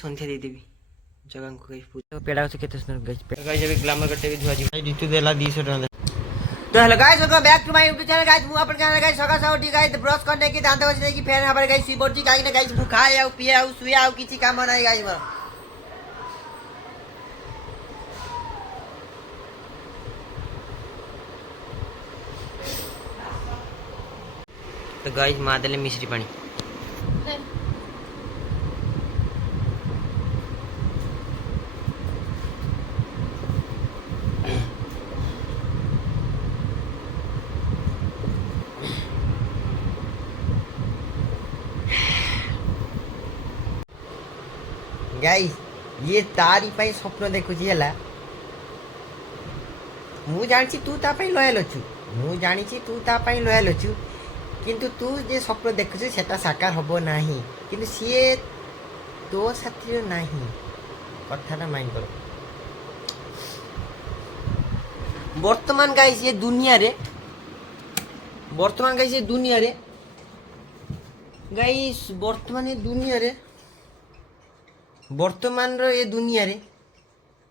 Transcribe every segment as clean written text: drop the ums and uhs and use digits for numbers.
ସନ୍ଧ୍ୟା ଦେଇଦେବି ଜଗାଙ୍କୁ ଗାଇସ୍ ପୂଜା ପେଡ଼ା ଗଛ କେତେ ସୁନ୍ଦର ଗାଇସ୍ ପେଡ଼ା ଗାଇସ୍ ଏବେ ଗ୍ଲାମର କଟେ ବି ଧୁଆ ଯିବ ଜିତୁ ଦେଲା 200 टका तो hello guys welcome back to my YouTube channel guys मु अपन चैनल गाइस सका सका उठी गाइस ब्रश करने की दांत घसने की फैन हमारे गाइस सी बोर्ड जी गाइस ने गाइस भूखा आउ पिए आउ सुए आउ किछि काम नाही गाइस मोर तो गाइस मा देले मिश्री पानी गाइस ये तारी पाई स्वप्न देखुची हला मु जानिछि तू ता पाई लयल अछु मु जानिछि तू ता पाई लयल अछु किंतु तू जे स्वप्न देखुछि सेटा साकार हबो नाही किंतु सिए तो साथी नाही कथाटा माइंड करो वर्तमान गाइस ये दुनिया रे वर्तमान गाइस ये दुनिया रे गाइस वर्तमान ये दुनिया रे वर्तमान रो ये दुनिया रे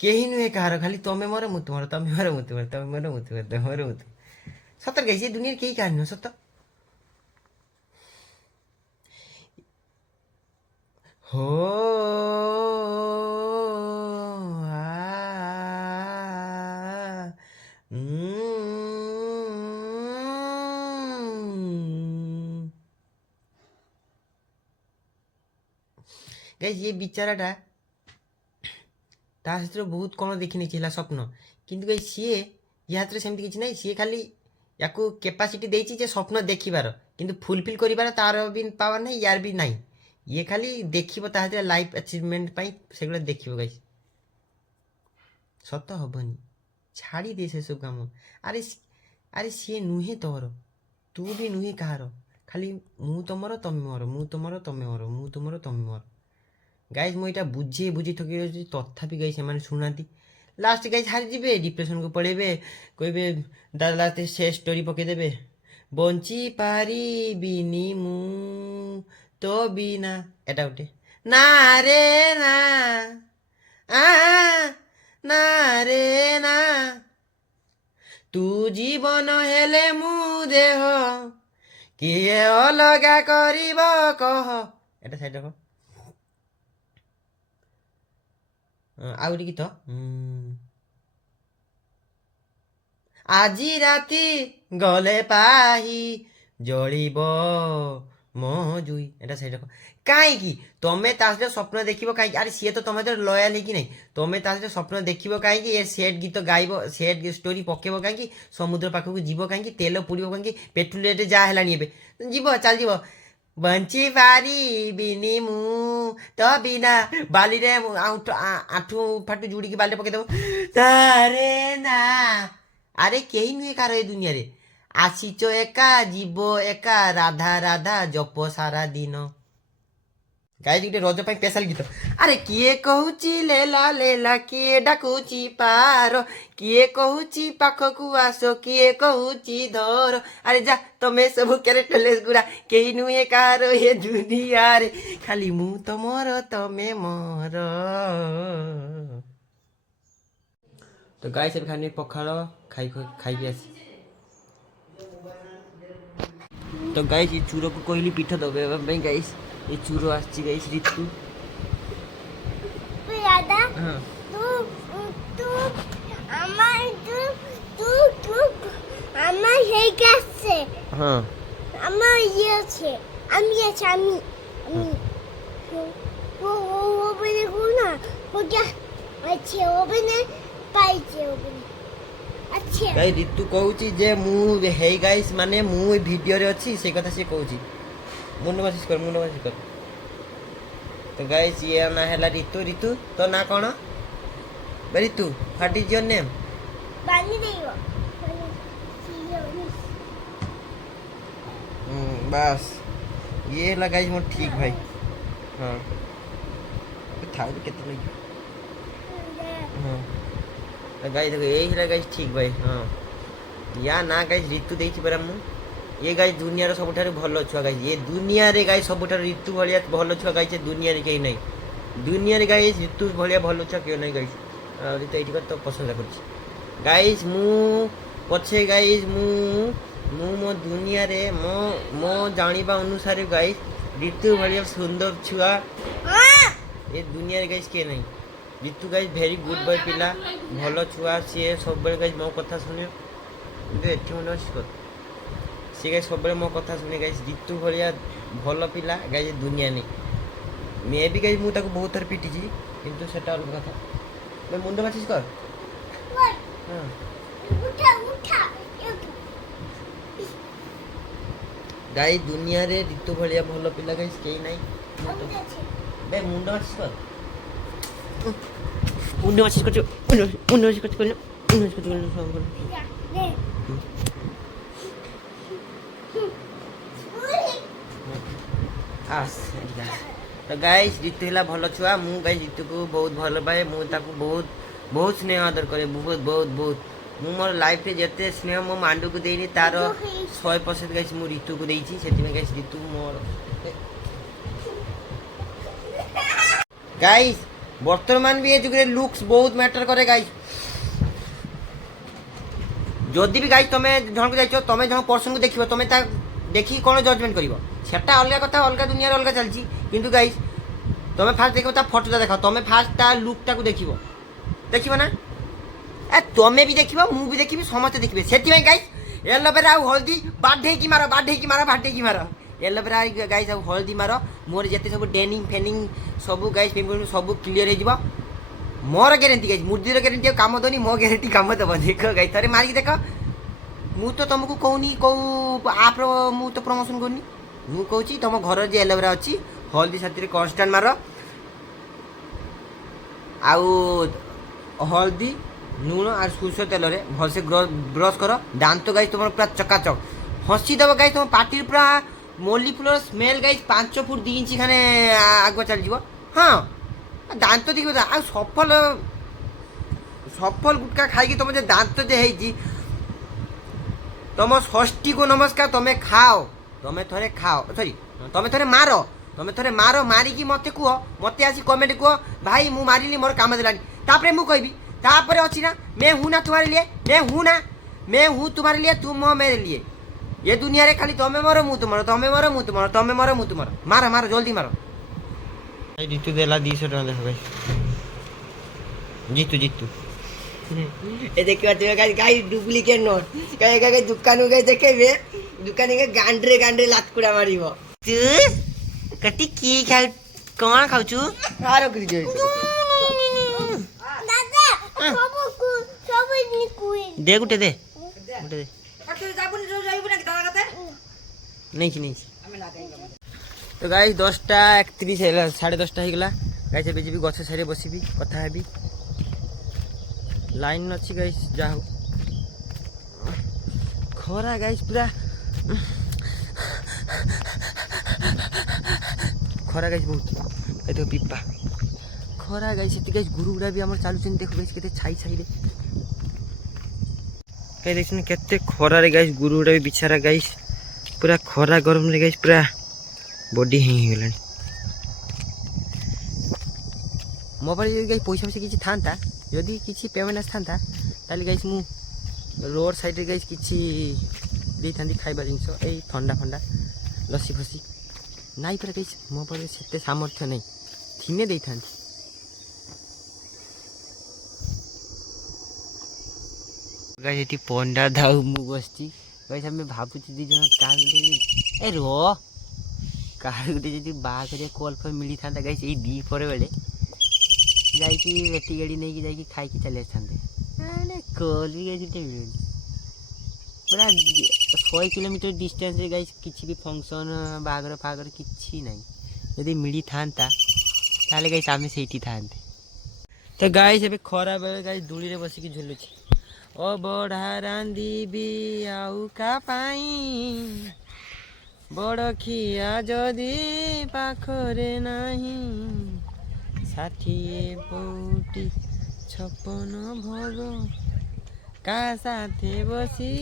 केही नुहे कहार खाली तमे मोर मु तुमर तमे मोर मु तुमर तमे मोर मु तुमर तमे मोर मु सतर गाइस ये दुनिया रे केही कहानी सत हो गाइस ये बिचाराटा ता सहित बहुत कौन देखी नहीं स्वप्न किंतु गाइस सी या सेमती किसी ना सी खाली या कैपेसिटी देछि जे स्वप्न देखिबार किंतु फुलफिल करिबार तार भी पावर नहीं यार भी नहीं ये खाली देखिबो ता सहित लाइफ अचीवमेंट पाई सेगुला देखिबो गाइस सत हबनी छाड़ी दे से सब काम अरे अरे सी नुहे तोर तू भी नुहे कहार खाली मु तुमर तमे मोर मु तुमर तमे मोर मु तुमर तमे मोर गाइस मु इटा बुझे बुझी थकी तथापि गाइस से शुणाती लास्ट गाइस हारी जीवे डिप्रेशन को पड़ेबे कहबे दादा लास्ट से स्टोरी पकेदेबे बंची पारिबिनी मु तो बिना एटा उठे ना रे ना ना रे ना तू जीवन हेले मु देह किए अलगा करिब कह एटा साइड रख आउरी गीत आजी राति गले पाही जलिब मो जुई एटा साइड रख काईकी तमे ता सहित स्वप्न देखिबो काईकी अरे सी तो तमे तो लयाल है कि नहीं तमे ता सहित स्वप्न देखिबो काईकी ए सेड गीत गाइबो सेड स्टोरी पकेबो काईकी समुद्र पाखकु जीवो काईकी तेल पुड़िबो काईकी पेट्रोल रेट जा हेलानी एबे जीवो चल जीवो बंची पारिबिनी मु तो बिना बाली रे आठू फाटू जुड़ी की बाली पके दो तारे ना अरे केही नुहे कार ए दुनिया रे आसीच एका जीव एका राधा राधा जप सारा दिन गाइस गोटे रज पाई स्पेशल गीत अरे किए कहूची लेला किए डाकुची पार किए कहूची पाखकु आसो किए कहूची धर अरे जा तमे सब कैरेक्टरलेस गुड़ा केही नुहे कार ए दुनिया रे खाली मु तमर तमे मोर तो गाइस अब खाने पखाल खाई आसी तो गाइस ये चूरो को कहली पीठ दबे गाइस ये चूरो आछि गाइस ऋतु दादा तू तू আমার तू तू আমার হেই গেছে হ্যাঁ আমার ইয়ে আছে আমি আমি ও ওবেনে কোনা ওটা আছে ওবেনে পাইছে ওবেনে अच्छा गाइस ऋतु कहूची जे मु हे गाइस माने मु ए वीडियो रे अछि से कथा से कहूची मुंड मासिस कर तो गाइस ये ना हैला ऋतु ऋतु तो ना कोन ऋतु व्हाट इज योर नेम पानी देइबो बस ये लगा मोर ठीक भाई हाँ था केते लगी हाँ गाइस देखो यही है गाइस ठीक भाई हाँ या ना गाइस ऋतु देछि परा मु ये गाइस दुनिया रो सबठार भलो छुआ गाइस ये दुनिया रे गाइस सबठार ऋतु भलिया भलो छुआ गाइस दुनिया रे केही नहीं ଦୁନିଆରେ ଗାଇସ୍ ରିତୁ ଭଳିଆ ଭଲ ଛୁଆ କେউ ନାହିଁ ଗାଇସ୍। ରିତୁ ଏଇଠି ତ ପ୍ରଶଂସା କରୁଛି ଗାଇସ୍। ମୁଁ ପଛେ ଗାଇସ୍ ମୁଁ ମୋ ଦୁନିଆରେ ମୋ ଜାଣିବା ଅନୁସାରେ ଗାଇସ୍ ରିତୁ ଭଳିଆ ସୁନ୍ଦର ଛୁଆ ଏ ଦୁନିଆରେ ଗାଇସ୍ କିଏ ନାହିଁ। Ritu guys very good boy ପିଲା, ଭଲ ଛୁଆ। ସିଏ ସବୁବେଳେ ଗାଇସ୍ ମୋ କଥା ଶୁଣିବ, କିନ୍ତୁ ଏଠି ମନେ ଅଛି କର ସିଏ ଗାଇସ୍ ସବୁବେଳେ ମୋ କଥା ଶୁଣେ ଗାଇସ୍। ରିତୁ ଭଳିଆ ଭଲ ପିଲା ଗାଇସ୍ ଦୁନିଆ ନେଇ। ମେ ବି ଗାଇସ୍ ମୁଁ ତାକୁ ବହୁତ ଥର ପିଟିଛି, କିନ୍ତୁ ସେଟା ଅଲଗା କଥା। ମୁଣ୍ଡ ମାଚିସ୍ କର। ହଁ ଉଠା ଉଠା ଏଠୁ ଗାଇସ୍ ଦୁନିଆରେ ରିତୁ ଭଳିଆ ଭଲ ପିଲା ଗାଇସ୍ କେହି ନାହିଁ। ବେ ମୁଣ୍ଡ ମାଚିସ୍ କର। ମୁଣ୍ଡ ମାଚିସ୍ କରୁଛୁ, ମୁଣ୍ଡ ମାଚିସ୍ କରୁଛୁ କହିଲ, ମୁଣ୍ଡ ମାଚିସ୍ କରୁଛୁ କହିଲ। ତ ଗାଇସ୍ ରିତୁ ହେଲା ଭଲ ଛୁଆ। ମୁଁ ଗାଇସ୍ ରିତୁକୁ ବହୁତ ଭଲ ପାଏ। ମୁଁ ତାକୁ ବହୁତ ବହୁତ ସ୍ନେହ ଆଦର କରେ, ବହୁତ ବହୁତ ବହୁତ। ମୁଁ ମୋର ଲାଇଫରେ ଯେତେ ସ୍ନେହ ମୋ ମାଣ୍ଡୁକୁ ଦେଇନି ତାର 100% ଗାଇସ୍ ମୁଁ ରିତୁକୁ ଦେଇଛି। ସେଥିପାଇଁ ଗାଇସ୍ ରିତୁ ମୋର ଗାଇସ୍ ବର୍ତ୍ତମାନ ବି ଏ ଯୁଗରେ ଲୁକ୍ସ ବହୁତ ମ୍ୟାଟର କରେ ଗାଇସ୍। ଯଦି ବି ଗାଇସ୍ ତମେ ଜଣକୁ ଯାଇଛ, ତମେ ଜଣ ପର୍ସନକୁ ଦେଖିବ, ତମେ ତା ଦେଖିକି କ'ଣ ଜଜମେଣ୍ଟ କରିବ ସେଟା ଅଲଗା କଥା, ଅଲଗା ଦୁନିଆରେ ଅଲଗା ଚାଲିଛି। କିନ୍ତୁ ଗାଇସ୍ ତମେ ଫାର୍ଷ୍ଟ ଦେଖିବ ତା ଫଟୋଟା ଦେଖ, ତମେ ଫାର୍ଷ୍ଟ ତା ଲୁକ୍ଟାକୁ ଦେଖିବ ନା। ତମେ ବି ଦେଖିବ, ମୁଁ ବି ଦେଖିବି, ସମସ୍ତେ ଦେଖିବେ। ସେଥିପାଇଁ ଗାଇସ୍ ଏଲୋଭେରା ଆଉ ହଳଦୀ ବାଢେଇକି ମାର, ବାଢେଇକି ମାର, ବାଢେଇକି ମାର। ଏଲୋଭେରା ଗାଇସ୍ ଆଉ ହଳଦୀ ମାର। ମୋର ଯେତେ ସବୁ ଡେନିଂ ଫେନିଂ ସବୁ ଗାଇସ୍ ପିମ୍ପଲ୍ ସବୁ କ୍ଲିୟର ହେଇଯିବ। ମୋର ଗ୍ୟାରେଣ୍ଟି ଗାଇସ୍, ମୁଦିର ଗ୍ୟାରେଣ୍ଟି ଆଉ କାମ ଦଉନି, ମୋ ଗ୍ୟାରେଣ୍ଟି କାମ ଦବ। ଦେଖ ଗାଇସ୍ ଥରେ ମାରିକି ଦେଖ। ମୁଁ ତ ତମକୁ କହୁନି କୋଉ ଆପ୍ର ମୁଁ ତ ପ୍ରମୋସନ କରୁନି। ମୁଁ କହୁଛି ତମ ଘର ଯେ ଏଲୋଭେରା ଅଛି, ହଳଦୀ ସାଥିରେ କନଷ୍ଟାଣ୍ଟ ମାର। ଆଉ ହଳଦୀ ଲୁଣ আর সরষের তেলরে ভলসে ব্রশ কর। দান্ত গাইজ তোমার পুরা চকাচক হসি দেব গাইজ। তোমার পাটির পুরা মল্লি ফুলর স্মেল গাইজ 5 ফুট 2 ইঞ্চি খানে আগুয়া চালিଯିବ। ହଁ ଦାନ୍ତ ଦେଖିବ ଆଉ ସଫଲ ଗୁଟକା ଖାଇକି ତମ ଯେ ଦାନ୍ତ ଯେ ହେଇଛି, ତମ ଷଷ୍ଠୀକୁ ନମସ୍କାର। ତମେ ଖାଅ, ତମେ ଥରେ ଖାଅ, ସରି ତମେ ଥରେ ମାର, ମାରିକି ମତେ କୁହ, ମତେ ଆସି କମେଣ୍ଟ କୁହ ଭାଇ ମୁଁ ମାରିଲି ମୋର କାମ ଦେଲାନି। ତାପରେ ମୁଁ କହିବି, ତାପରେ ଅଛି ନା मैं हूं ना तुम्हारे लिए, मैं हूं तुम्हारे लिए, तुम हो मेरे लिए। ये दुनिया रे खाली तमे मरो मु तुम्हारो, तमे मरो मु तुम्हारो, तमे मरो मु तुम्हारो। मारो मारो जल्दी मारो। जीतू देला 200 टका देखो भाई। जीतू ए देखियो तो गाइस डुप्लीकेट नोट गाइस दुकान गए देखेबे, दुकान के गांडरे लातकुड़ा मारिबो। तू कटी की खा कोन खाउछु आरो करी जे দাদা সবু সবু নিকুই दे गुटे दे नहीं तो गाइस 10:31 है, 10:30 हो गला गाइस। एबे जीबी गछ सारे बसिबी कथा हेबी। लाइन अच्छी गाइस जाओ खरा गाइस पूरा खरा गाइस बहुत ए तो पिपा खरा गाइस। एति गाइस गुरु गुड़ा भी हमर चालू देखो गाइस केते छाई रे कहीं देखने केते खरा रे गाइस। गुरु गुड़ा भी बिचारा गाइस पूरा खरा गरम रे गाइस पूरा बॉडी ही गलानी। मोबाइल गाइस पैसा किसी था जदि किसी पेमेंट आसता ताले गाइस मु रोड साइड रे गाइस किसी देई खाइबा जिनस ए ठंडा फंडा लस्सी फसी नाई पर गाइस मो पर सेते सामर्थ्य नहीं थिने देई थांती। गाइस एटी पंडा दाऊ मु बसती गाइस हमें भाबुची दी जन कार ए रो कार गुटे जदि बा करे कॉल पर मिली थांता गाइस ए दी पर बेले जाइकी बेटी गाड़ी नहीं कि जाइकी खाई की चले थांते अरे कॉल भी गाइस उठे मिलुनी पूरा 100 किलोमीटर डिस्टेंस रे गाइस किछि भी फंक्शन बागर फागर किछि नहीं यदि मिली थांता ताले गाइस आमे सेठी थांते। तो गाइस एबे खरा बेले गाइस धूली रे बसी की झुलुची ओ बड़ा रांदी भी आउ का पाई बड़ खिया जदि पाखरे नहीं 60 पौटी 56 भोग का साथे बसी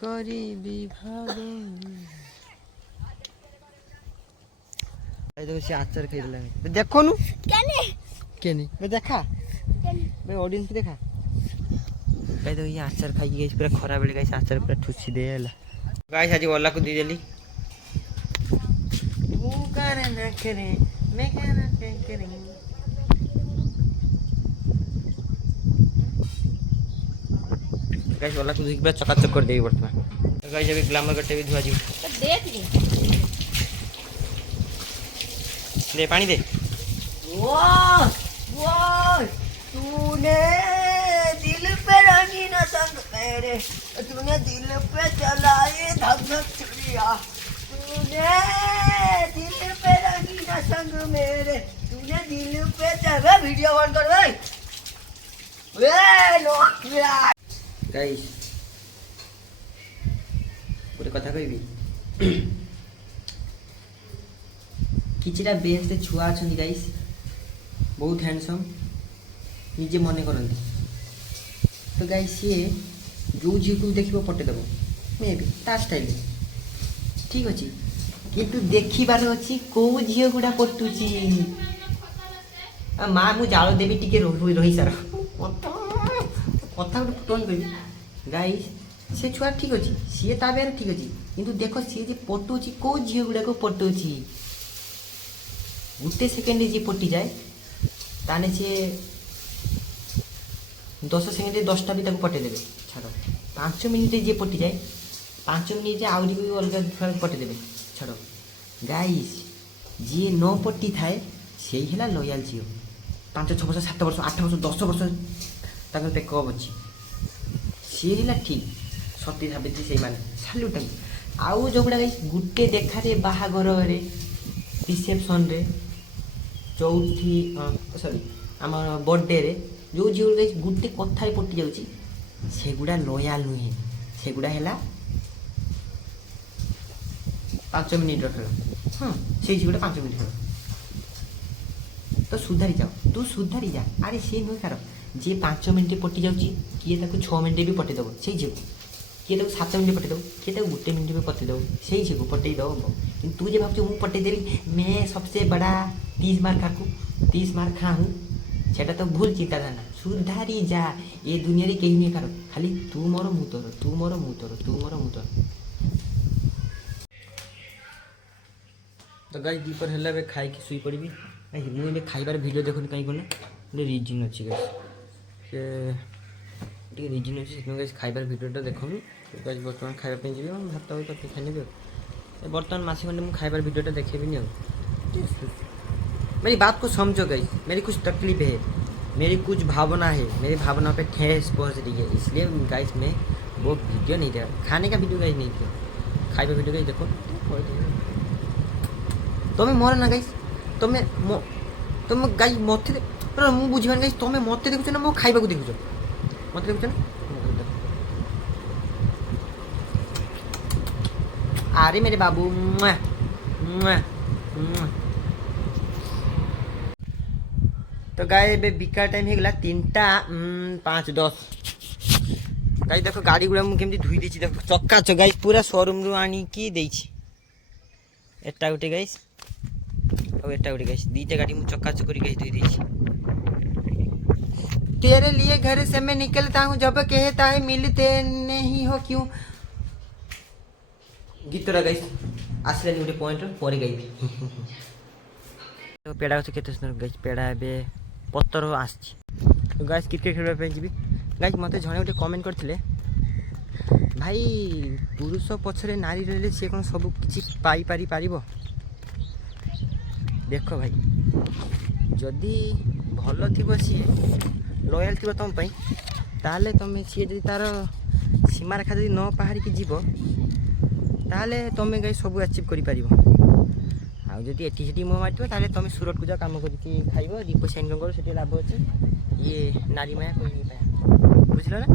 करी विभाग। এই দেখো সে আচার খাই দিলাম দেখুনু কেনে কেনি দেখা কেনে भाई ऑडियंस भी देखा गाइस तो ये आचार खाई गाइस पूरा खरा बेले गाइस आचार पूरा ठुसी दे हला गाइस आज वाला को दी देली वो करे ना करे मैं कहना करे गाइस वाला को दी पूरा चकाचक कर देबी वर्तमान गाइस अभी ग्लैमर कटे भी धुआ जी तो देख ली दे पानी दे वाह वाह तूने दिल पे रंगी न संग मेरे तूने दिल पे चलाए धक धक चुड़िया तूने दिल पे रंगी न संग मेरे तूने दिल पे चला वीडियो ऑन कर भाई वे नो गाइस पूरे कथा कहबी किछिटा बेस्ट छुआ अछंती गाइस बहुत हैंडसम निजे मने करती तो गाइस सी जो झील को देख पटेदेव मे भी ता स्टाइल ठीक अच्छे किंतु देखिबार अच्छी कौ झील गुड़ा पटुची माँ मु जाल देवी टिके रही सार कथा गोटे टोन कर गाइस से छुआ ठीक अच्छे सी ता बेर ठीक अच्छे किंतु देख सी जे पटुची कौ झील गुड़ा को पटुची गोटे सेकेंड जी पटि जाए ताने सी 10 सेकेंड 10टा भी पटेदेवे छाड़ 5 मिनिट जी पटि जाए 5 मिनिट आहरी भी अलग पटेदेवे छाड़ गाइस जी न पटि थाए से है लयाल झील 5 6 वर्ष 7 वर्ष 8 वर्ष 10 वर्ष तक पेकअप अच्छी सी है ठीक सती सावित्री से साल्यूट आउ जो गुड़ा गाइस गोटे देखारे बाहागर रिसेप्शन रे चौथी सॉरी आम बर्थडे रे जो झील गाइस गोटे कथा पटि जाऊँगी सेगुड़ा लयाल नुहे सेगुड़ा है 5 मिनिट खेल हाँ से झील 5 मिनिट खेल तो सुधारी जाओ तू सुधारी जा अरे सी नुहे कार जी 5 मिनिट पटि जाऊँगी किए 6 मिनिट भी पटेदेव से झील किए 7 मिनिट पटेदेव किए 1 मिनिट भी पटेदेव से झील पटेदेव तू जो भाव मुझे पटेदेवी मैं सबसे बड़ा 30 मार्क खाकू 30 मार्क खा हूँ सेटा तो भूल चिंताधारणा सुधारी जा ये दुनिया रे कहीं नहीं कर खाली तू मोर मु तोर तू मोर मु तोर तू मोर मु तोर तो गाइस दीपर हल्ला बे खाई के सुई पड़बी मु ए खाइबार वीडियो देखुन कहीं कोन ले रीजन अछि गाइस से टी रीजन अछि से गाइस खाइबार वीडियोटा देखुन गाइस वर्तमान खाइबा पे जीबी हम भात होय कते खाइ नेबे वर्तमान मासी खंडे मु खाइबार वीडियोटा देखेबी नहीं मेरी बात को समझो गाइस मेरी कुछ तकलीफ है मेरी कुछ भावना है मेरी भावना पे ठेस पहुंच रही है इसलिए गाइस मैं वो वीडियो नहीं दे खाने का वीडियो गाइस नहीं दिया खाइबा वीडियो गाइस देखो तुम्हें मोर ना गाइस तुम्हें गाइस मत मु बुझिबान गाइस तुम्हें मत देखुछ ना मो खाइबा को देखुछ मत देखुछ ना अरे मेरे बाबू मुआ मुआ मुआ तो गाय ए बिका टाइम हो गला 3टा 5:10 गाई देख गाड़ी गुड़ा मुझे धुई देछि देख चक्का च गाइस पूरा शोरूम रु आनी की देछि एटा गुटे गाइस और एटा गुटे गाइस दीटा गाड़ी मु चक्का च करी गाइस धुई देछि तेरे लिए घर से मैं निकलता हूँ जब कहता है मिलते नहीं हो क्यों गीतरा गाइस आसले गोटे पॉइंट पर गाइबी तो पेड़ा गछ केते सुंदर गाइस पेड़ा बे पत्तर आसी तो गाइस क्रिकेट खेलवा जी गाइस मत जड़े गोटे कमेंट करते भाई पुरुष पछरे नारी रही सी कौन सब किसी पाई पार देख भाई जदि भल थी सी लयाल थी तुम ताले तुम सी जी तार सीमा रेखा जब न पहाड़ी की जीव ताले तुम गाई सब अचिव कर आदि एटी मुह मार ताले तुम सूरत को जा कम कर खाइब 2 पैसा इनकम कर से लाभ अच्छे ये नारी माया कोई नहीं पाया बुझल ना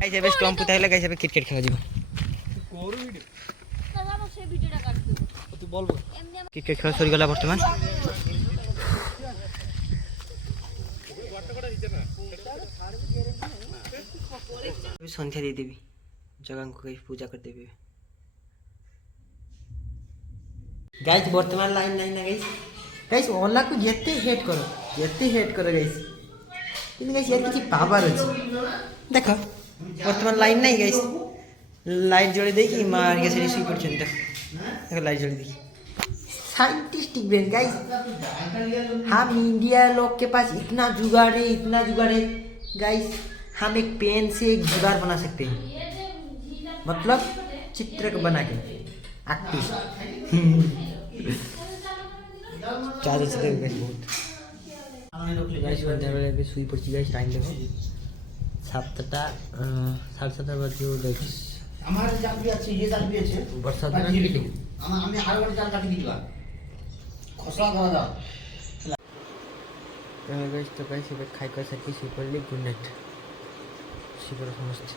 गाइस एबे स्टम्प पुता हेला गाइस एबे क्रिकेट खेला जीव क्रिकेट खेल सरी गला वर्तमान संध्या दे देवी जगह को पूजा कर देवी গাইস বর্তমান লাইন নাই না গাইস গাইস ওলাକୁ ଯେତେ ହେଟ୍ କର ଗାଇସ୍ କିନ୍ତୁ ଗାଇସ୍ ইয়ার କିଛି ପାୱାର ଅଛି ଦେଖ ବର୍ତ୍ତମାନ ଲାଇନ୍ ନାହିଁ ଗାଇସ୍ लाइट जोड़ी देखी मार के सेठी सुई पड़छन देखो लाइट जोड़ी देखी साइंटिस्टिक ब्रेन गाइस हम इंडिया लोग के पास इतना जुगाड़ है गाइस हम एक पेन से एक जुगाड़ बना सकते हैं मतलब चित्र को बना के आर्टिस्ट चार्ज से गाइस बहुत गाइस बंदे वाले भी सुई पड़ची गाइस टाइम देखो 7টা 7:30 বাজে দেখি আমার জাল বি আছে ये জাল বি আছে বর্ষা দিন কি আমি আর একটা জাল কাটি দিবা খসড়া করা দাও गाइस तो गाइस ये खाई कर सकती super league good night super समस्त